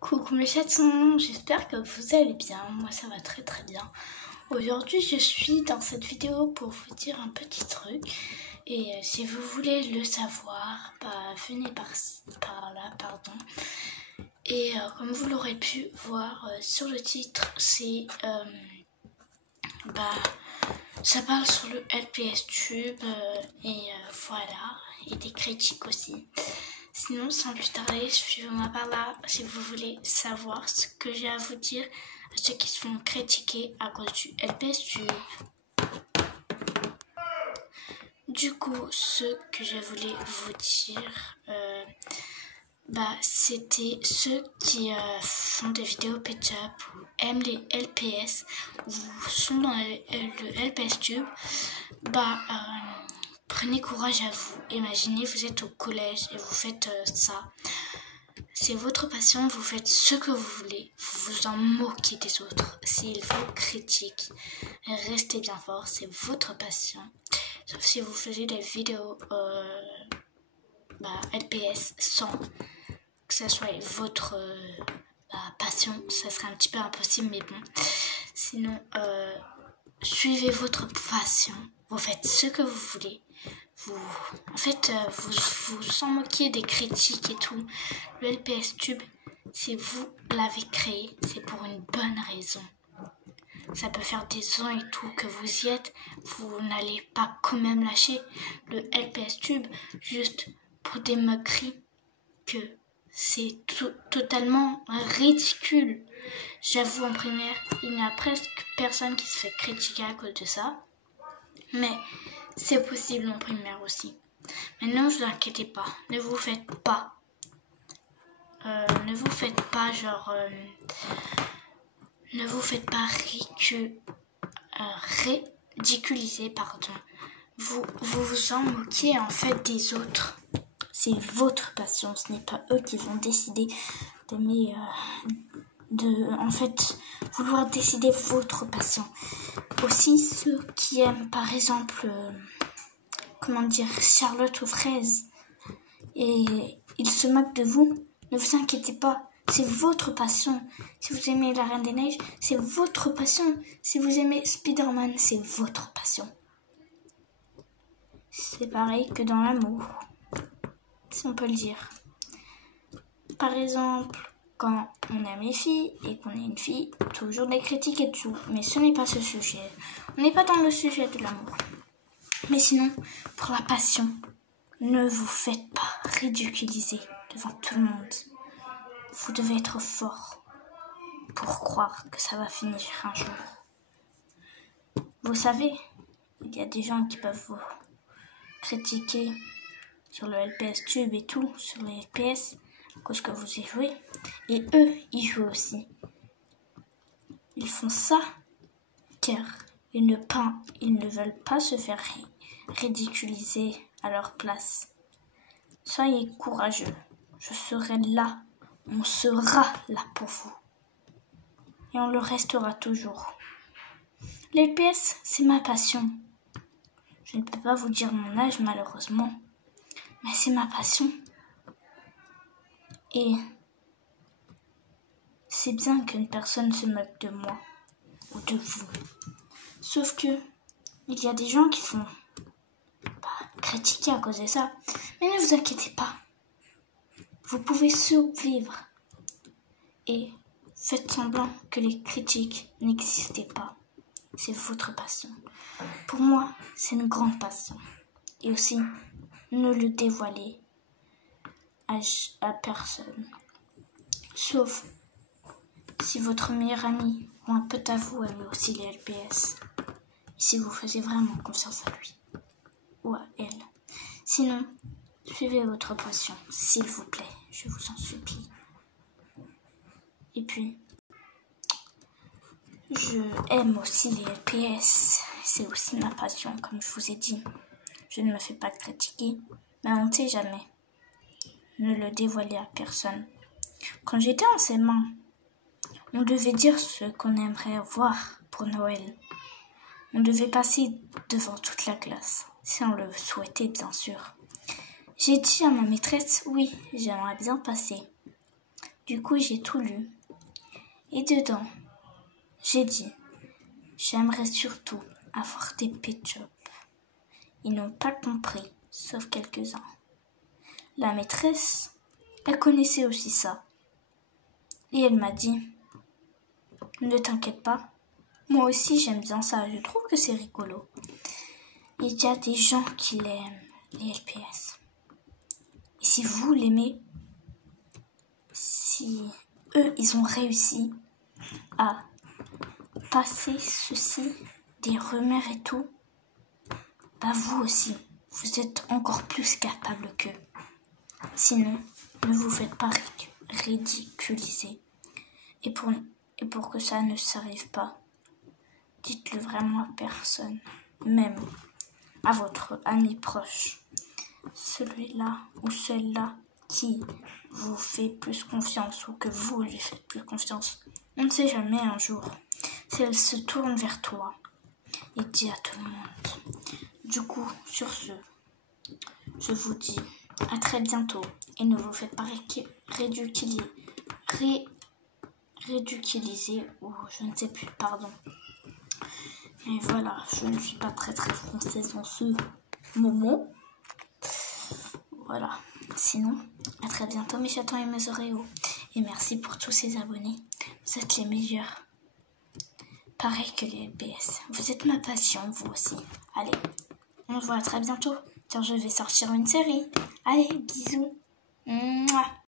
Coucou mes chatons, j'espère que vous allez bien, moi ça va très très bien. Aujourd'hui je suis dans cette vidéo pour vous dire un petit truc et si vous voulez le savoir, venez par là, pardon. Et comme vous l'aurez pu voir sur le titre, c'est ça parle sur le LPS Tube et voilà, et des critiques aussi. Sinon, sans plus tarder, suivez-moi par là si vous voulez savoir ce que j'ai à vous dire à ceux qui se font critiquer à cause du LPS Tube. Du coup, ce que je voulais vous dire, c'était ceux qui font des vidéos pitch-up ou aiment les LPS ou sont dans le LPS Tube. Prenez courage à vous. Imaginez, vous êtes au collège et vous faites ça. C'est votre passion, vous faites ce que vous voulez. Vous vous en moquez des autres. S'ils vous critiquent, restez bien fort, c'est votre passion. Sauf si vous faisiez des vidéos LPS sans que ça soit votre passion, ça serait un petit peu impossible, mais bon. Sinon, suivez votre passion. Vous faites ce que vous voulez. Vous en moquez des critiques et tout. Le LPS Tube, si vous l'avez créé, c'est pour une bonne raison. Ça peut faire des ans et tout que vous y êtes. Vous n'allez pas quand même lâcher le LPS Tube juste pour des moqueries que c'est totalement ridicule. J'avoue, en primaire, il n'y a presque personne qui se fait critiquer à cause de ça. Mais c'est possible en primaire aussi. Maintenant, ne vous inquiétez pas. Ne vous faites pas ridiculiser, pardon. Vous vous en moquez en fait des autres. C'est votre passion, ce n'est pas eux qui vont décider vouloir décider votre passion. Aussi ceux qui aiment par exemple Charlotte aux fraises et ils se moquent de vous, ne vous inquiétez pas, c'est votre passion. Si vous aimez la Reine des Neiges, c'est votre passion. Si vous aimez Spider-Man, c'est votre passion. C'est pareil que dans l'amour, si on peut le dire. Par exemple, quand on aime les filles et qu'on est une fille, toujours des critiques et tout. Mais ce n'est pas ce sujet. On n'est pas dans le sujet de l'amour. Mais sinon, pour la passion, ne vous faites pas ridiculiser devant tout le monde. Vous devez être fort pour croire que ça va finir un jour. Vous savez, il y a des gens qui peuvent vous critiquer sur le LPS Tube et tout, sur les LPS, à cause que vous y jouez. Et eux, ils jouent aussi. Ils font ça car ils ne veulent pas se faire ridiculiser à leur place. Soyez courageux. Je serai là. On sera là pour vous. Et on le restera toujours. LPS, c'est ma passion. Je ne peux pas vous dire mon âge malheureusement. Mais c'est ma passion. Et c'est bien qu'une personne se moque de moi ou de vous. Sauf que il y a des gens qui font critiquer à cause de ça. Mais ne vous inquiétez pas. Vous pouvez survivre. Et faites semblant que les critiques n'existaient pas. C'est votre passion. Pour moi, c'est une grande passion. Et aussi, ne le dévoilez à personne. Sauf si votre meilleur ami ou un pote à vous aime aussi les LPS. Et si vous faisiez vraiment confiance à lui ou à elle. Sinon, suivez votre passion, s'il vous plaît. Je vous en supplie. Et puis, je aime aussi les LPS. C'est aussi ma passion, comme je vous ai dit. Je ne me fais pas critiquer, mais on ne sait jamais. Ne le dévoilez à personne. Quand j'étais en CM1, on devait dire ce qu'on aimerait voir pour Noël. On devait passer devant toute la classe, si on le souhaitait bien sûr. J'ai dit à ma maîtresse, oui, j'aimerais bien passer. Du coup, j'ai tout lu. Et dedans, j'ai dit, j'aimerais surtout avoir des pet shops. Ils n'ont pas compris, sauf quelques-uns. La maîtresse, elle connaissait aussi ça. Et elle m'a dit, ne t'inquiète pas, moi aussi j'aime bien ça, je trouve que c'est rigolo. Il y a des gens qui l'aiment, les LPS. Et si vous l'aimez, si eux, ils ont réussi à passer ceci, des remères et tout, bah vous aussi, vous êtes encore plus capable qu'eux. Sinon, ne vous faites pas ridiculiser. Et pour que ça ne s'arrive pas, dites-le vraiment à personne, même à votre ami proche, celui-là ou celle-là qui vous fait plus confiance ou que vous lui faites plus confiance. On ne sait jamais un jour si elle se tourne vers toi et dit à tout le monde. Du coup, sur ce, je vous dis à très bientôt et ne vous faites pas ridiculiser ou je ne sais plus, pardon. Et voilà, je ne suis pas très française dans ce moment. Voilà. Sinon, à très bientôt mes chatons et mes oreos. Et merci pour tous ces abonnés. Vous êtes les meilleurs. Pareil que les LPS. Vous êtes ma passion, vous aussi. Allez, on se voit à très bientôt. Car je vais sortir une série. Allez, bisous. Mouah.